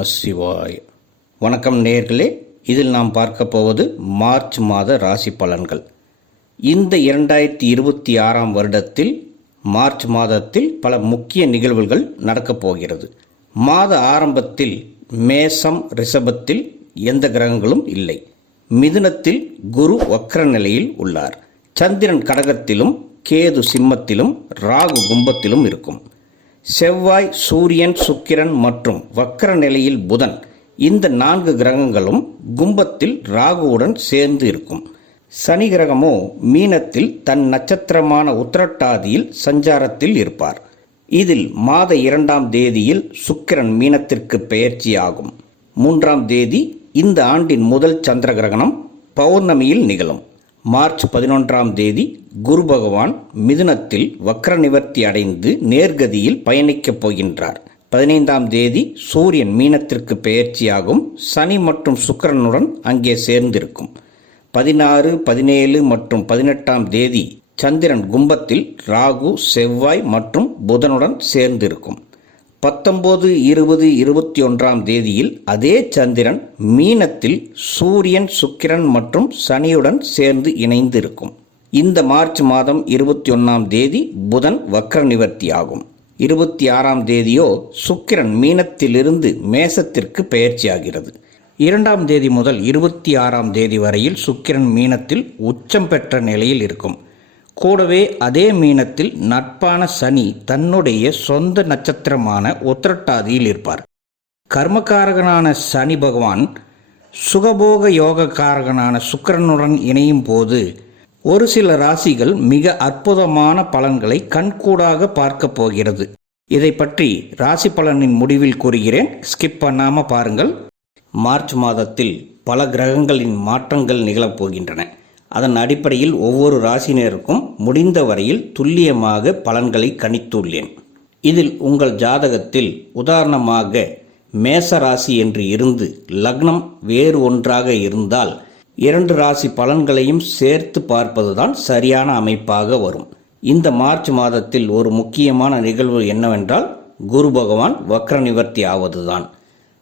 நம சிவாய. வணக்கம் நேயர்களே. இதில் நாம் பார்க்க போவது மார்ச் மாத ராசி பலன்கள். இந்த 2026 வருடத்தில் மார்ச் மாதத்தில் பல முக்கிய நிகழ்வுகள் நடக்கப் போகிறது. மாத ஆரம்பத்தில் மேசம் ரிஷபத்தில் எந்த கிரகங்களும் இல்லை. மிதுனத்தில் குரு வக்ர நிலையில் உள்ளார். சந்திரன் கடகத்திலும் கேது சிம்மத்திலும் ராகு கும்பத்திலும் இருக்கும். செவ்வாய் சூரியன் சுக்கிரன் மற்றும் வக்ர நிலையில் புதன், இந்த 4 கிரகங்களும் கும்பத்தில் ராகுவுடன் சேர்ந்து இருக்கும். சனி கிரகமோ மீனத்தில் தன் நட்சத்திரமான உத்திரட்டாதியில் சஞ்சாரத்தில் இருப்பார். இதில் மாத 2ஆம் தேதியில் சுக்கிரன் மீனத்திற்கு பெயர்ச்சியாகும். 3ஆம் தேதி இந்த ஆண்டின் முதல் சந்திர கிரகணம் பௌர்ணமியில் நிகழும். மார்ச் 11ஆம் தேதி குரு பகவான் மிதுனத்தில் வக்ர நிவர்த்தி அடைந்து நேர்கதியில் பயணிக்கப் போகின்றார். 15ஆம் தேதி சூரியன் மீனத்திற்கு பெயர்ச்சியாகும். சனி மற்றும் சுக்கிரனுடன் அங்கே சேர்ந்திருக்கும். 16, 17 மற்றும் 18ஆம் தேதி சந்திரன் கும்பத்தில் ராகு செவ்வாய் மற்றும் புதனுடன் சேர்ந்திருக்கும். 19, 20, 21ஆம் தேதியில் அதே சந்திரன் மீனத்தில் சூரியன் சுக்கிரன் மற்றும் சனியுடன் சேர்ந்து இணைந்து இருக்கும். இந்த மார்ச் மாதம் 21ஆம் தேதி புதன் வக்ர நிவர்த்தி ஆகும். 26ஆம் தேதியோ சுக்கிரன் மீனத்திலிருந்து மேசத்திற்கு பெயர்ச்சியாகிறது. 2ஆம் தேதி முதல் 26ஆம் தேதி வரையில் சுக்கிரன் மீனத்தில் உச்சம் பெற்ற நிலையில் இருக்கும். கூடவே அதே மீனத்தில் நட்பான சனி தன்னுடைய சொந்த நட்சத்திரமான உத்திரட்டாதியில் இருப்பார். கர்மகாரகனான சனி பகவான் சுகபோக யோகக்காரகனான சுக்கிரனுடன் இணையும் போது ஒரு சில ராசிகள் மிக அற்புதமான பலன்களை கண்கூடாக பார்க்க போகிறது. இதை பற்றி ராசி பலனின் முடிவில் கூறுகிறேன், ஸ்கிப் பண்ணாம பாருங்கள். மார்ச் மாதத்தில் பல கிரகங்களின் மாற்றங்கள் நிகழப்போகின்றன. அதன் அடிப்படையில் ஒவ்வொரு ராசினருக்கும் முடிந்த வரையில் துல்லியமாக பலன்களை கணித்துள்ளேன். இதில் உங்கள் ஜாதகத்தில் உதாரணமாக மேச ராசி என்று இருந்து லக்னம் வேறு ஒன்றாக இருந்தால் 2 ராசி பலன்களையும் சேர்த்து பார்ப்பதுதான் சரியான அமைப்பாக வரும். இந்த மார்ச் மாதத்தில் ஒரு முக்கியமான நிகழ்வு என்னவென்றால் குரு பகவான் வக்ர நிவர்த்தி ஆவதுதான்.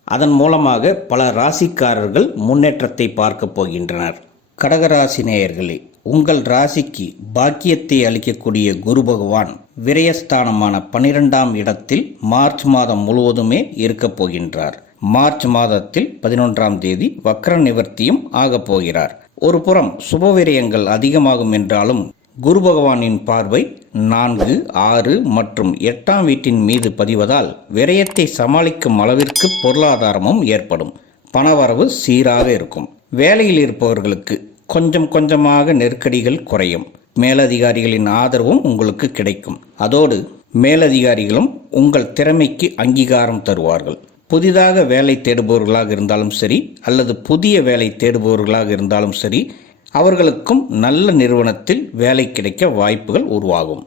அதன் மூலமாக பல ராசிக்காரர்கள் முன்னேற்றத்தை பார்க்க போகின்றனர். கடகராசி நேயர்களே, உங்கள் ராசிக்கு பாக்கியத்தை அளிக்கக்கூடிய குரு பகவான் விரயஸ்தானமான 12ஆம் இடத்தில் மார்ச் மாதம் முழுவதுமே இருக்கப் போகின்றார். மார்ச் மாதத்தில் 11ஆம் தேதி வக்ர நிவர்த்தியும் ஆகப் போகிறார். ஒரு புறம் சுபவிரயங்கள் அதிகமாகும் என்றாலும் குரு பகவானின் பார்வை 4, 6 மற்றும் 8ஆம் வீட்டின் மீது பதிவதால் விரயத்தை சமாளிக்கும் அளவிற்கு பொருளாதாரமும் ஏற்படும். பணவரவு சீராக இருக்கும். வேலையில் இருப்பவர்களுக்கு கொஞ்சம் கொஞ்சமாக நெருக்கடிகள் குறையும். மேலதிகாரிகளின் ஆதரவும் உங்களுக்கு கிடைக்கும். அதோடு மேலதிகாரிகளும் உங்கள் திறமைக்கு அங்கீகாரம் தருவார்கள். புதிதாக வேலை தேடுபவர்களாக இருந்தாலும் சரி அல்லது புதிய வேலை தேடுபவர்களாக இருந்தாலும் சரி, அவர்களுக்கும் நல்ல நிறுவனத்தில் வேலை கிடைக்க வாய்ப்புகள் உருவாகும்.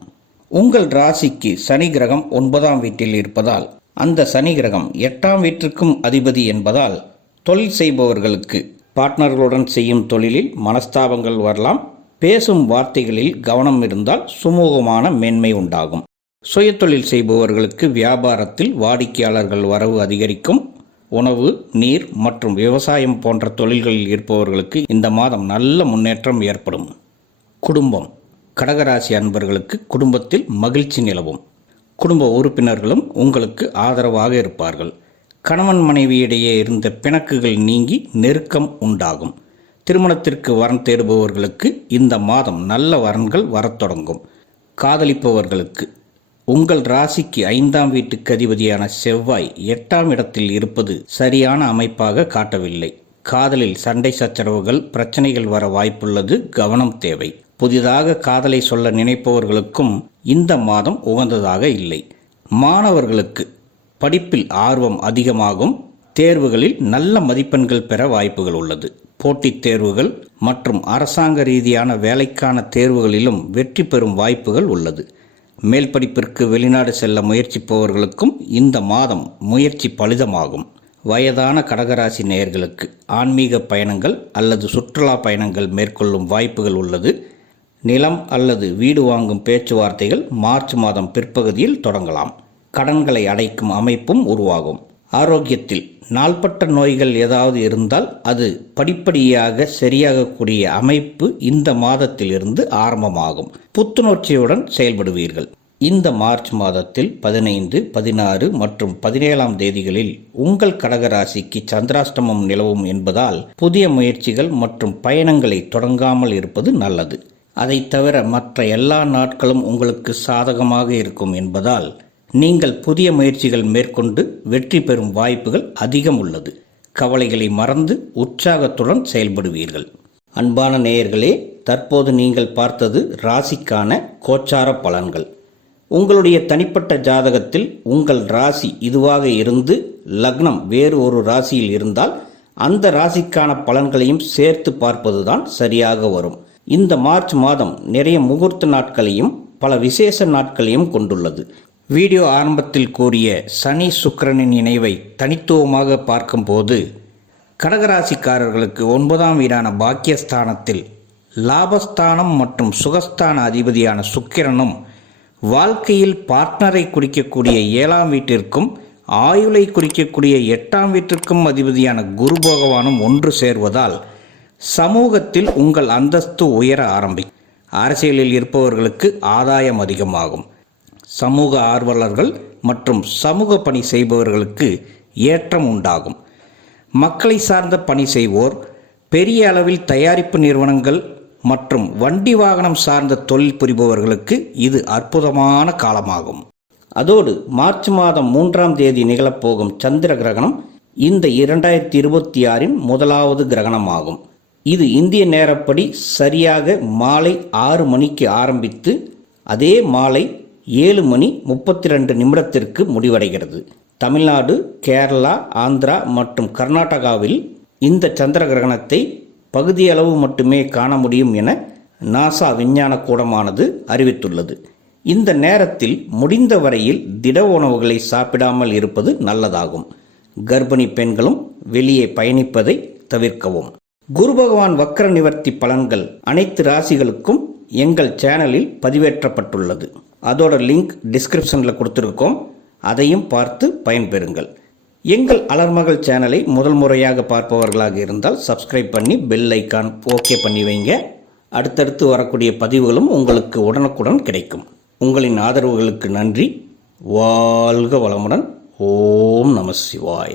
உங்கள் ராசிக்கு சனி கிரகம் 9ஆம் வீட்டில் இருப்பதால் அந்த சனி கிரகம் 8ஆம் வீட்டிற்கும் அதிபதி என்பதால் தொழில் செய்பவர்களுக்கு பார்ட்னர்களுடன் செய்யும் தொழிலில் மனஸ்தாபங்கள் வரலாம். பேசும் வார்த்தைகளில் கவனம் இருந்தால் சுமூகமான மேன்மை உண்டாகும். சுயதொழில் செய்பவர்களுக்கு வியாபாரத்தில் வாடிக்கையாளர்கள் வரவு அதிகரிக்கும். உணவு, நீர் மற்றும் விவசாயம் போன்ற தொழில்களில் இருப்பவர்களுக்கு இந்த மாதம் நல்ல முன்னேற்றம் ஏற்படும். குடும்பம். கடகராசி அன்பர்களுக்கு குடும்பத்தில் மகிழ்ச்சி நிலவும். குடும்ப உறுப்பினர்களும் உங்களுக்கு ஆதரவாக இருப்பார்கள். கணவன் மனைவியிடையே இருந்த பிணக்குகள் நீங்கி நெருக்கம் உண்டாகும். திருமணத்திற்கு வரன் தேடுபவர்களுக்கு இந்த மாதம் நல்ல வரன்கள் வரத் தொடங்கும். காதலிப்பவர்களுக்கு உங்கள் ராசிக்கு 5ஆம் வீட்டுக்கு அதிபதியான செவ்வாய் 8ஆம் இடத்தில் இருப்பது சரியான அமைப்பாக காட்டவில்லை. காதலில் சண்டை சச்சரவுகள், பிரச்சனைகள் வர வாய்ப்புள்ளது. கவனம் தேவை. புதிதாக காதலை சொல்ல நினைப்பவர்களுக்கும் இந்த மாதம் உகந்ததாக இல்லை. மாணவர்களுக்கு படிப்பில் ஆர்வம் அதிகமாகும். தேர்வுகளில் நல்ல மதிப்பெண்கள் பெற வாய்ப்புகள் உள்ளது. போட்டித் தேர்வுகள் மற்றும் அரசாங்க ரீதியான வேலைக்கான தேர்வுகளிலும் வெற்றி பெறும் வாய்ப்புகள் உள்ளது. மேல் படிப்பிற்கு வெளிநாடு செல்ல முயற்சிப்பவர்களுக்கும் இந்த மாதம் முயற்சி பலிதமாகும். வயதான கடகராசி நேயர்களுக்கு ஆன்மீக பயணங்கள் அல்லது சுற்றுலா பயணங்கள் மேற்கொள்ளும் வாய்ப்புகள் உள்ளது. நிலம் அல்லது வீடு வாங்கும் பேச்சுவார்த்தைகள் மார்ச் மாதம் பிற்பகுதியில் தொடங்கலாம். கடன்களை அடைக்கும் அமைப்பும் உருவாகும். ஆரோக்கியத்தில் நாள்பட்ட நோய்கள் ஏதாவது இருந்தால் அது படிப்படியாக சரியாகக்கூடிய அமைப்பு இந்த மாதத்திலிருந்து ஆரம்பமாகும். புத்துணர்ச்சியுடன் செயல்படுவீர்கள். இந்த மார்ச் மாதத்தில் 15, 16 மற்றும் 17ஆம் தேதிகளில் உங்கள் கடகராசிக்கு சந்திராஷ்டமம் நிலவும் என்பதால் புதிய முயற்சிகள் மற்றும் பயணங்களை தொடங்காமல் இருப்பது நல்லது. அதை தவிர மற்ற எல்லா நாட்களும் உங்களுக்கு சாதகமாக இருக்கும் என்பதால் நீங்கள் புதிய முயற்சிகள் மேற்கொண்டு வெற்றி பெறும் வாய்ப்புகள் அதிகம் உள்ளது. கவலைகளை மறந்து உற்சாகத்துடன் செயல்படுவீர்கள். அன்பான நேயர்களே, தற்போது நீங்கள் பார்த்தது ராசிக்கான கோச்சார பலன்கள். உங்களுடைய தனிப்பட்ட ஜாதகத்தில் உங்கள் ராசி இதுவாக இருந்து லக்னம் வேறு ஒரு ராசியில் இருந்தால் அந்த ராசிக்கான பலன்களையும் சேர்த்து பார்ப்பதுதான் சரியாக வரும். இந்த மார்ச் மாதம் நிறைய முகூர்த்த நாட்களையும் பல விசேஷ நாட்களையும் கொண்டுள்ளது. வீடியோ ஆரம்பத்தில் கூறிய சனி சுக்கிரனின் இணைவை தனித்துவமாக பார்க்கும்போது கடகராசிக்காரர்களுக்கு 9ஆம் வீடான பாக்கியஸ்தானத்தில் லாபஸ்தானம் மற்றும் சுகஸ்தான அதிபதியான சுக்கிரனும் வாழ்க்கையில் பார்ட்னரை குறிக்கக்கூடிய 7ஆம் வீட்டிற்கும் ஆயுளை குறிக்கக்கூடிய 8ஆம் வீட்டிற்கும் அதிபதியான குரு பகவானும் ஒன்று சேர்வதால் சமூகத்தில் உங்கள் அந்தஸ்து உயர ஆரம்பிக்கும். அரசியலில் இருப்பவர்களுக்கு ஆதாயம் அதிகமாகும். சமூக ஆர்வலர்கள் மற்றும் சமூக பணி செய்பவர்களுக்கு ஏற்றம் உண்டாகும். மக்களை சார்ந்த பணி செய்வோர், பெரிய அளவில் தயாரிப்பு நிறுவனங்கள் மற்றும் வண்டி வாகனம் சார்ந்த தொழில் புரிபவர்களுக்கு இது அற்புதமான காலமாகும். அதோடு மார்ச் மாதம் 3ஆம் தேதி நிகழப்போகும் சந்திர கிரகணம் இந்த 2026இன் முதலாவது கிரகணமாகும். இது இந்திய நேரப்படி சரியாக மாலை 6 மணிக்கு ஆரம்பித்து அதே மாலை 7:32 முடிவடைகிறது. தமிழ்நாடு, கேரளா, ஆந்திரா மற்றும் கர்நாடகாவில் இந்த சந்திர கிரகணத்தை பகுதியளவு மட்டுமே காண முடியும் என நாசா விஞ்ஞான கூடமானது அறிவித்துள்ளது. இந்த நேரத்தில் முடிந்த வரையில் திட உணவுகளை சாப்பிடாமல் இருப்பது நல்லதாகும். கர்ப்பிணி பெண்களும் வெளியே பயணிப்பதை தவிர்க்கவும். குரு பகவான் வக்ர நிவர்த்தி பலன்கள் அனைத்து ராசிகளுக்கும் எங்கள் சேனலில் பதிவேற்றப்பட்டுள்ளது. அதோட லிங்க் டிஸ்கிரிப்ஷனில் கொடுத்துருக்கோம். அதையும் பார்த்து பயன்பெறுங்கள். எங்கள் அலர்மகள் சேனலை முதல் முறையாக பார்ப்பவர்களாக இருந்தால் சப்ஸ்கிரைப் பண்ணி பெல் ஐக்கான் ஓகே பண்ணி வைங்க. அடுத்தடுத்து வரக்கூடிய பதிவுகளும் உங்களுக்கு உடனுக்குடன் கிடைக்கும். உங்களின் ஆதரவுகளுக்கு நன்றி. வாழ்க வளமுடன். ஓம் நம சிவாய.